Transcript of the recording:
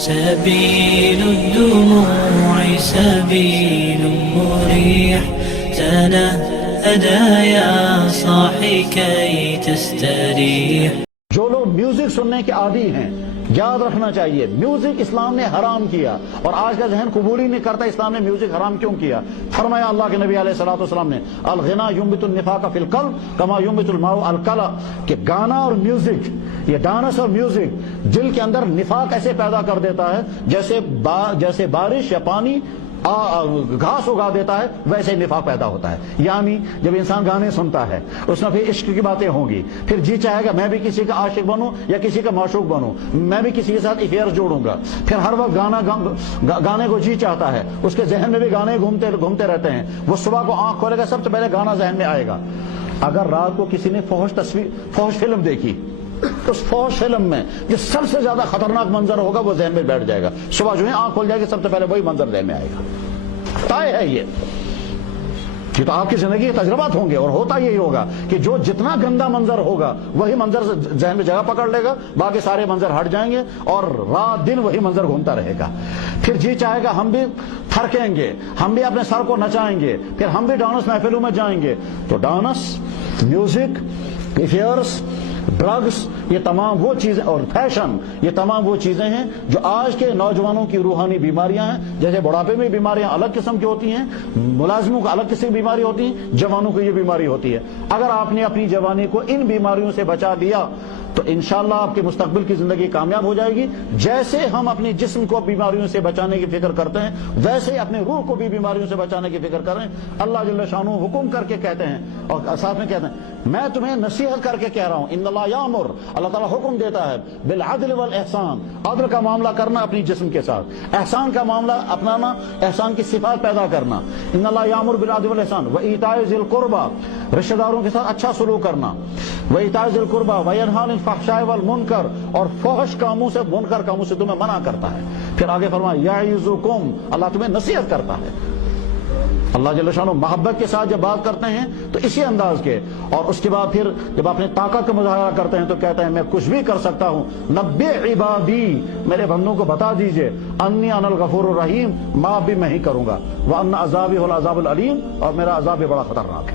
سبيل الدموع سبيل مريح تنهدى يا صاحي كي تستريح. جو لوگ میوزک سننے کے عادی ہیں یاد رکھنا چاہیے میوزک اسلام نے حرام کیا، اور آج کا ذہن قبول ہی نہیں کرتا اسلام نے میوزک حرام کیوں کیا. فرمایا اللہ کے نبی علیہ الصلوۃ والسلام نے الغنا ينبت النفاق في القلب كما ينبت الماء الكلى، کہ گانا اور میوزک، یہ ڈانس اور میوزک دل کے اندر نفاق ایسے پیدا کر دیتا ہے جیسے بارش یا پانی گھاس اگا دیتا ہے، ویسے نفاق پیدا ہوتا ہے. یعنی جب انسان گانے سنتا ہے اس میں پھر عشق کی باتیں ہوں گی، پھر جی چاہے گا میں بھی کسی کا عاشق بنوں یا کسی کا معشوق بنوں، میں بھی کسی کے ساتھ افیئر جوڑوں گا، پھر ہر وقت گانے کو جی چاہتا ہے، اس کے ذہن میں بھی گانے گھومتے رہتے ہیں. وہ صبح کو آنکھ کھولے گا سب سے پہلے گانا ذہن میں آئے گا. اگر رات کو کسی نے فحش فلم دیکھی، اس فحش فلم میں جو سب سے زیادہ خطرناک منظر ہوگا وہ ذہن میں بیٹھ جائے گا. صبح جو ہے آنکھ کھول جائے گی سب سے پہلے وہی منظر ذہن میں آئے گا. طے ہے یہ تو آپ کی زندگی کے تجربات ہوں گے، اور ہوتا یہی ہوگا کہ جو جتنا گندا منظر ہوگا وہی منظر ذہن میں جگہ پکڑ لے گا، باقی سارے منظر ہٹ جائیں گے اور رات دن وہی منظر گھومتا رہے گا. پھر جی چاہے گا ہم بھی تھرکیں گے، ہم بھی اپنے سر کو نچائیں گے، پھر ہم بھی ڈانس محفلوں میں جائیں گے. تو ڈانس، میوزک، افیئرس، ڈرگس، یہ تمام وہ چیزیں، اور فیشن، یہ تمام وہ چیزیں ہیں جو آج کے نوجوانوں کی روحانی بیماریاں ہیں. جیسے بڑھاپے میں بیماریاں الگ قسم کی ہوتی ہیں، ملازموں کو الگ قسم کی بیماری ہوتی ہیں، جوانوں کو یہ بیماری ہوتی ہے. اگر آپ نے اپنی جوانی کو ان بیماریوں سے بچا دیا تو انشاءاللہ آپ کے مستقبل کی زندگی کامیاب ہو جائے گی. جیسے ہم اپنے جسم کو بیماریوں سے بچانے کی فکر کرتے ہیں ویسے اپنے روح کو بھی بیماریوں سے بچانے کی فکر کریں. اللہ جل شانہ حکم کر کے کہتے ہیں اور ساتھ میں کہتے ہیں میں تمہیں نصیحت کر کے کہہ رہا ہوں، ان اللہ یامر، اللہ تعالیٰ حکم دیتا ہے بالعدل والاحسان، عدل کا معاملہ کرنا اپنی جسم کے ساتھ، احسان کا معاملہ اپنانا، احسان کی صفات پیدا کرنا. ان اللہ یامر بالعدل والاحسان وایتاء ذی القربى، رشتہ داروں کے ساتھ اچھا سلوک کرنا، وایتاء ذی القربى وینہی عن الفحشاء والمنکر، اور فحش کاموں سے، منکر کاموں سے تمہیں منع کرتا ہے. پھر آگے فرمایا یعظکم، اللہ تمہیں نصیحت کرتا ہے. اللہ جل شانہ محبت کے ساتھ جب بات کرتے ہیں تو اسی انداز کے، اور اس کے بعد پھر جب اپنے طاقت کا مظاہرہ کرتے ہیں تو کہتے ہیں میں کچھ بھی کر سکتا ہوں. نبئ عبادی، میرے بندوں کو بتا دیجئے، انی انا الغفور الرحیم، معاف بھی میں ہی کروں گا، وان عذابی هو العذاب العلیم، اور میرا عذاب بھی بڑا خطرناک ہے.